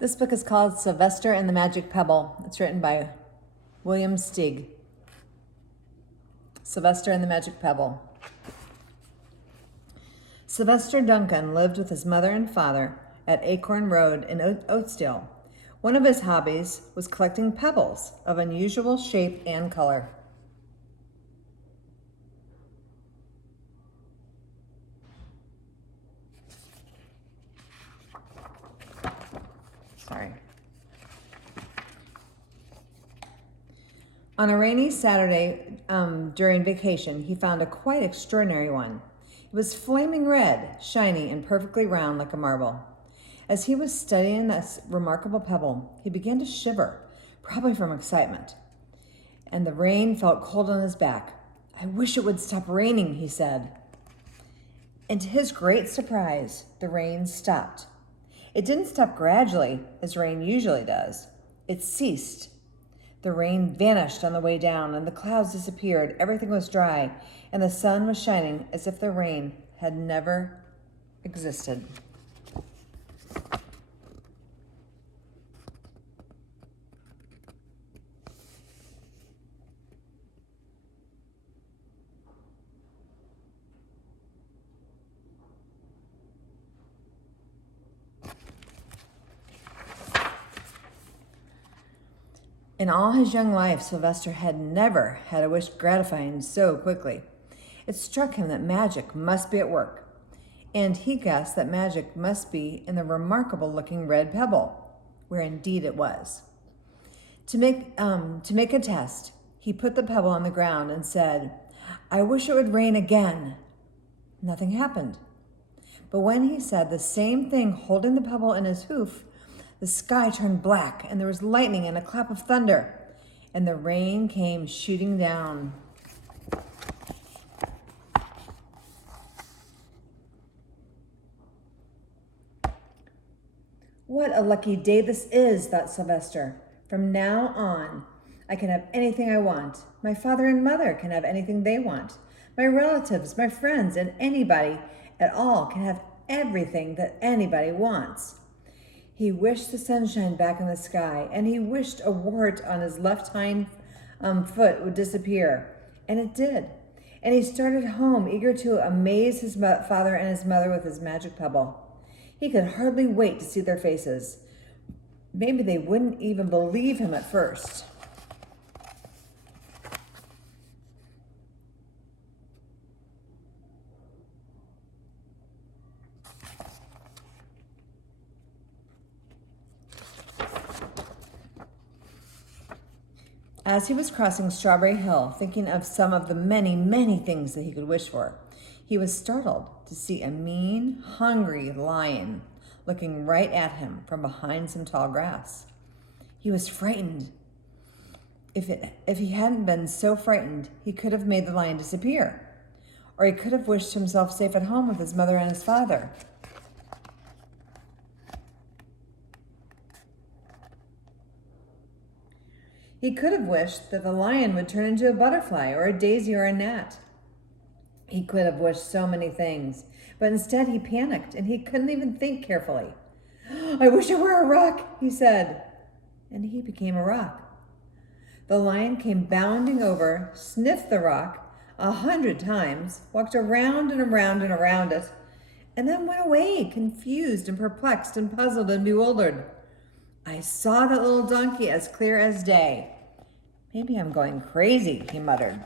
This book is called Sylvester and the Magic Pebble. It's written by William Stig. Sylvester and the Magic Pebble. Sylvester Duncan lived with his mother and father at Acorn Road in Oatstale. One of his hobbies was collecting pebbles of unusual shape and color. On a rainy Saturday during vacation, he found a quite extraordinary one. It was flaming red, shiny, and perfectly round like a marble. As he was studying this remarkable pebble, he began to shiver, probably from excitement. And the rain felt cold on his back. "I wish it would stop raining," he said. And to his great surprise, the rain stopped. It didn't stop gradually, as rain usually does. It ceased. The rain vanished on the way down, and the clouds disappeared. Everything was dry, and the sun was shining as if the rain had never existed. In all his young life, Sylvester had never had a wish gratifying so quickly. It struck him that magic must be at work, and he guessed that magic must be in the remarkable-looking red pebble, where indeed it was. To make a test, he put the pebble on the ground and said, "I wish it would rain again." Nothing happened. But when he said the same thing holding the pebble in his hoof, the sky turned black, and there was lightning and a clap of thunder, and the rain came shooting down. "What a lucky day this is," thought Sylvester. "From now on, I can have anything I want. My father and mother can have anything they want. My relatives, my friends, and anybody at all can have everything that anybody wants." He wished the sunshine back in the sky, and he wished a wart on his left hind foot would disappear, and it did. And he started home, eager to amaze his father and his mother with his magic pebble. He could hardly wait to see their faces. Maybe they wouldn't even believe him at first. As he was crossing Strawberry Hill, thinking of some of the many, many things that he could wish for, he was startled to see a mean, hungry lion looking right at him from behind some tall grass. He was frightened. If he hadn't been so frightened, he could have made the lion disappear, or he could have wished himself safe at home with his mother and his father. He could have wished that the lion would turn into a butterfly or a daisy or a gnat. He could have wished so many things, but instead he panicked and he couldn't even think carefully. "I wish I were a rock," he said, and he became a rock. The lion came bounding over, sniffed the rock 100 times, walked around and around and around it, and then went away, confused and perplexed and puzzled and bewildered. "I saw that little donkey as clear as day. Maybe I'm going crazy," he muttered.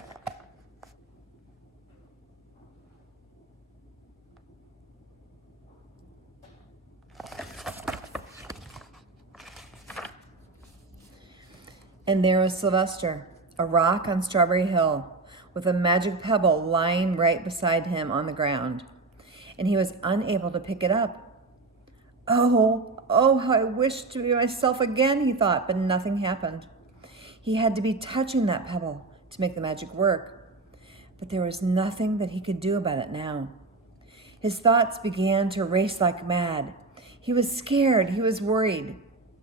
And there was Sylvester, a rock on Strawberry Hill, with a magic pebble lying right beside him on the ground, and he was unable to pick it up. Oh, how I wish to be myself again, he thought, but nothing happened. He had to be touching that pebble to make the magic work, but there was nothing that he could do about it now. His thoughts began to race like mad. He was scared, he was worried.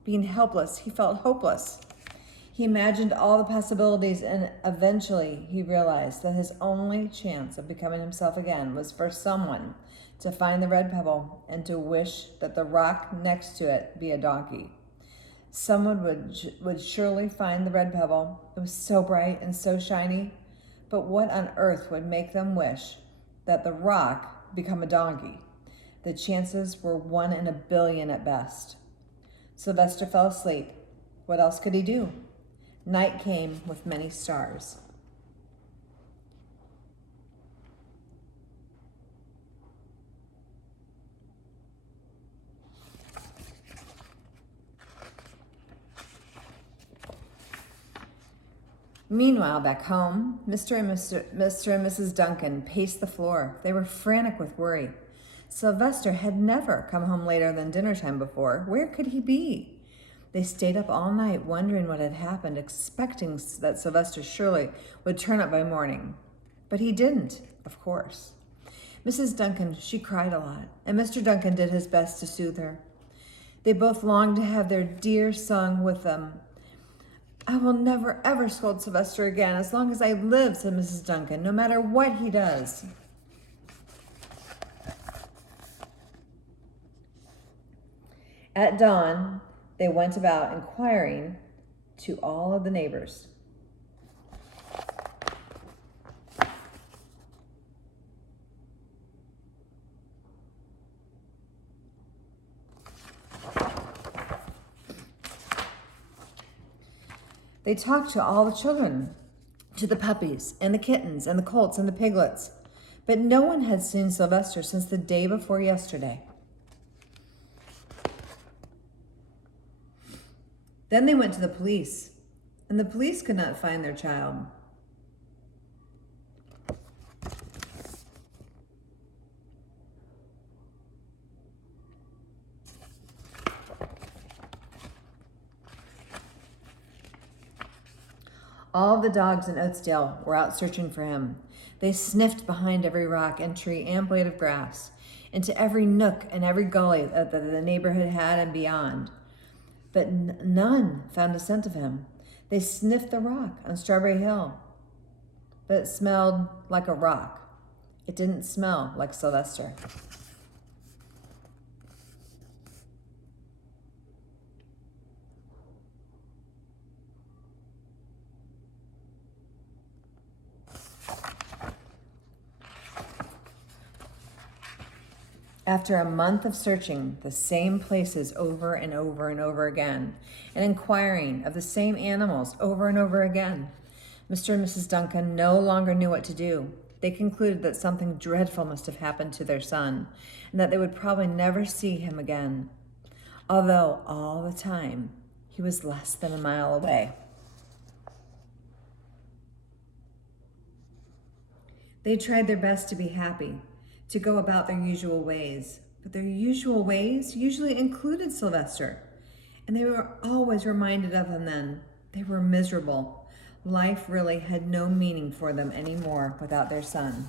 Being helpless, he felt hopeless. He imagined all the possibilities, and eventually he realized that his only chance of becoming himself again was for someone to find the red pebble and to wish that the rock next to it be a donkey. Someone would surely find the red pebble. It was so bright and so shiny. But what on earth would make them wish that the rock become a donkey? The chances were 1 in a billion at best. Sylvester fell asleep. What else could he do? Night came with many stars. Meanwhile, back home, Mr. and Mrs. Duncan paced the floor. They were frantic with worry. Sylvester had never come home later than dinner time before. Where could he be? They stayed up all night wondering what had happened, expecting that Sylvester surely would turn up by morning. But he didn't, of course. Mrs. Duncan, she cried a lot, and Mr. Duncan did his best to soothe her. They both longed to have their dear son with them. I will never, ever scold Sylvester again as long as I live, said Mrs. Duncan, no matter what he does. At dawn, they went about inquiring to all of the neighbors. They talked to all the children, to the puppies and the kittens and the colts and the piglets, but no one had seen Sylvester since the day before yesterday. Then they went to the police, and the police could not find their child. All the dogs in Oatsdale were out searching for him. They sniffed behind every rock and tree and blade of grass, into every nook and every gully that the neighborhood had and beyond. But none found a scent of him. They sniffed the rock on Strawberry Hill, but it smelled like a rock. It didn't smell like Sylvester. After a month of searching the same places over and over and over again, and inquiring of the same animals over and over again, Mr. and Mrs. Duncan no longer knew what to do. They concluded that something dreadful must have happened to their son, and that they would probably never see him again, although all the time he was less than a mile away. They tried their best to be happy, to go about their usual ways, but their usual ways usually included Sylvester, and they were always reminded of him then. They were miserable. Life really had no meaning for them anymore without their son.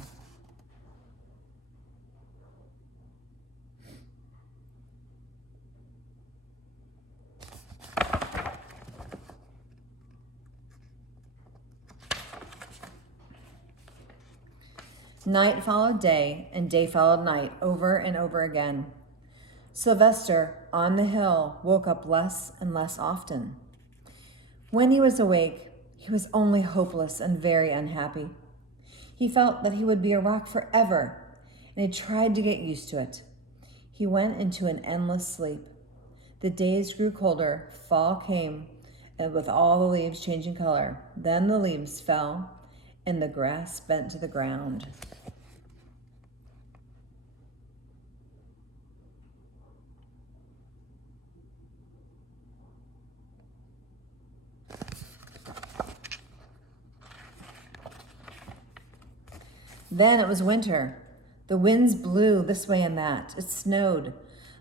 Night followed day, and day followed night, over and over again. Sylvester, on the hill, woke up less and less often. When he was awake, he was only hopeless and very unhappy. He felt that he would be a rock forever, and he tried to get used to it. He went into an endless sleep. The days grew colder, fall came, and with all the leaves changing color. Then the leaves fell, and the grass bent to the ground. Then it was winter. The winds blew this way and that. It snowed.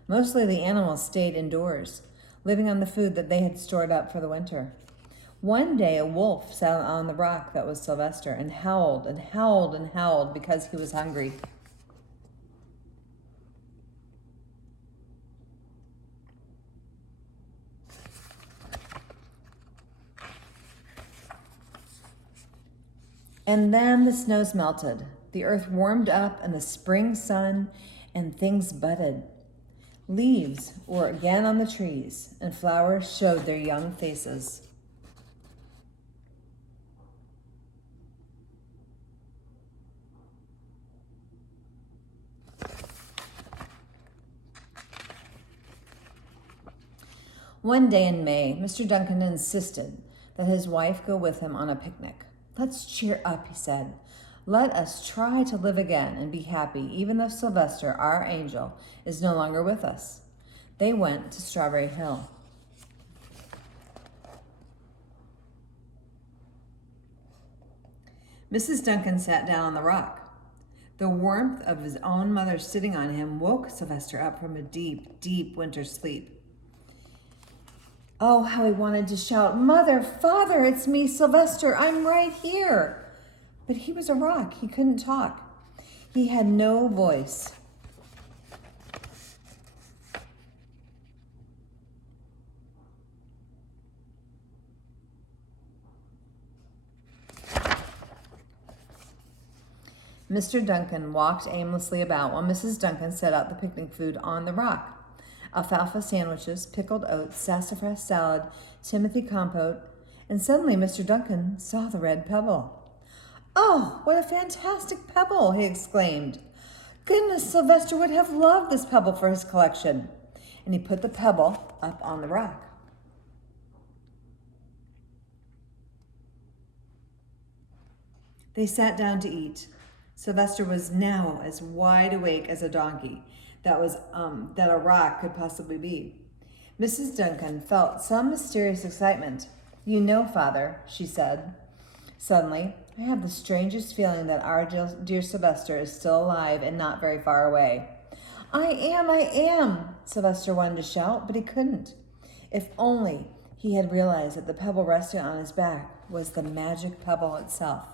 Mostly the animals stayed indoors, living on the food that they had stored up for the winter. One day a wolf sat on the rock that was Sylvester and howled and howled and howled because he was hungry. And then the snows melted. The earth warmed up and the spring sun and things budded. Leaves were again on the trees, and flowers showed their young faces. One day in May, Mr. Duncan insisted that his wife go with him on a picnic. "Let's cheer up," he said. "Let us try to live again and be happy, even though Sylvester, our angel, is no longer with us." They went to Strawberry Hill. Mrs. Duncan sat down on the rock. The warmth of his own mother sitting on him woke Sylvester up from a deep, deep winter sleep. Oh, how he wanted to shout, "Mother, Father, it's me, Sylvester, I'm right here." But he was a rock. He couldn't talk. He had no voice. Mr. Duncan walked aimlessly about while Mrs. Duncan set out the picnic food on the rock. Alfalfa sandwiches, pickled oats, sassafras salad, timothy compote, and suddenly Mr. Duncan saw the red pebble. "Oh, what a fantastic pebble!" he exclaimed. "Goodness, Sylvester would have loved this pebble for his collection." And he put the pebble up on the rock. They sat down to eat. Sylvester was now as wide awake as a donkey that a rock could possibly be. Mrs. Duncan felt some mysterious excitement. "You know, Father," she said suddenly, "I have the strangest feeling that our dear Sylvester is still alive and not very far away." I am, Sylvester wanted to shout, but he couldn't. If only he had realized that the pebble resting on his back was the magic pebble itself.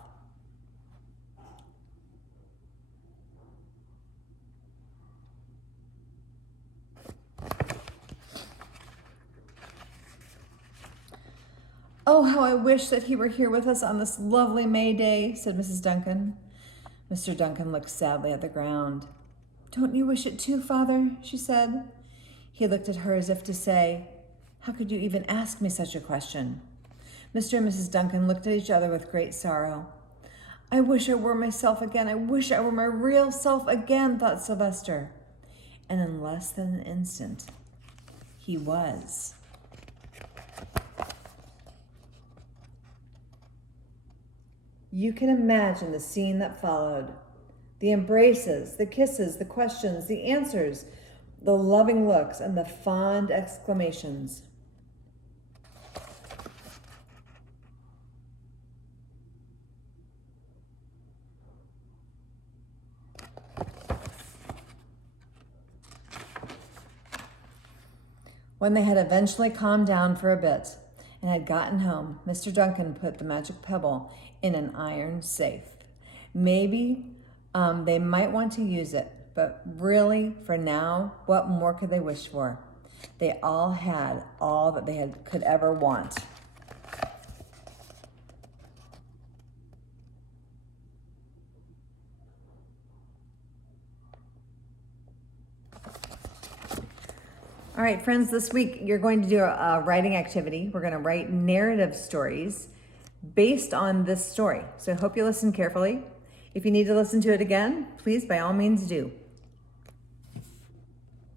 "Oh, how I wish that he were here with us on this lovely May day," said Mrs. Duncan. Mr. Duncan looked sadly at the ground. "Don't you wish it too, Father?" she said. He looked at her as if to say, "How could you even ask me such a question?" Mr. and Mrs. Duncan looked at each other with great sorrow. "I wish I were myself again. I wish I were my real self again," thought Sylvester. And in less than an instant, he was. You can imagine the scene that followed. The embraces, the kisses, the questions, the answers, the loving looks, and the fond exclamations. When they had eventually calmed down for a bit and had gotten home, Mr. Duncan put the magic pebble in an iron safe. Maybe they might want to use it, but really, for now, what more could they wish for? They all had all that they could ever want. All right, friends, this week you're going to do a writing activity. We're going to write narrative stories based on this story. So I hope you listen carefully. If you need to listen to it again, please, by all means, do.